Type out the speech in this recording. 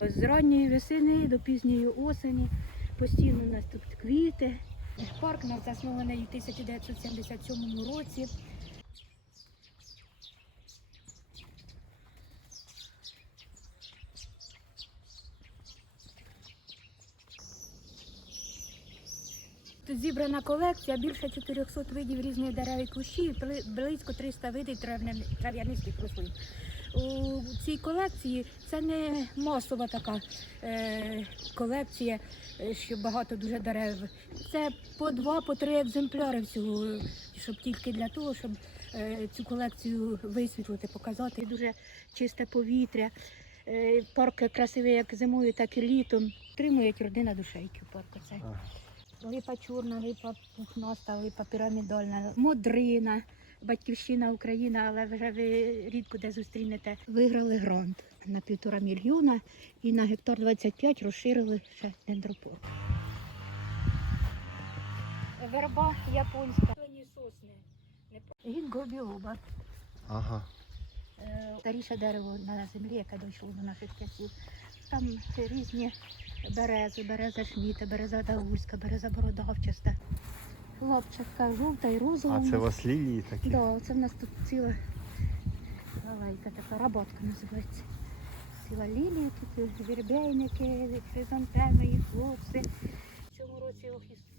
З ранньої весени до пізньої осені постійно у нас тут квіти. Парк нас заснований у 1977 році. Тут зібрана колекція більше 400 видів різних дерев і кущів, близько 300 видів трав'яни- трав'янистих рослин. У цій колекції це не масова така е, колекція, е, що багато дуже дерев. Це по два, по три екземпляри всього, щоб тільки для того, щоб е, цю колекцію висвітлити, показати. Дуже чисте повітря. Е, Парк красивий як зимою, так і літом. Тримують родина душейки в парку. Це липа чорна, липа пухнаста, липа пірамідальна, модрина, батьківщина Україна, але вже ви рідко де зустрінете. Виграли грант на півтора мільйона і на гектар 25 розширили ще дендропорк. Верба японська. сосни. Гінго біоба. Ага. Е, Старіше дерево на землі, яке дійшло до наших часів. Там різні берези, береза шміта, береза даурська, береза бородавчаста, хлопчатка, жовта і розова. А це у вас лілії такі? Да, це в нас тут ціла галайка, така роботка називається. Ціла лілія, тут вірбейники, хризантеми і хлопці. В цьому році ох і суша така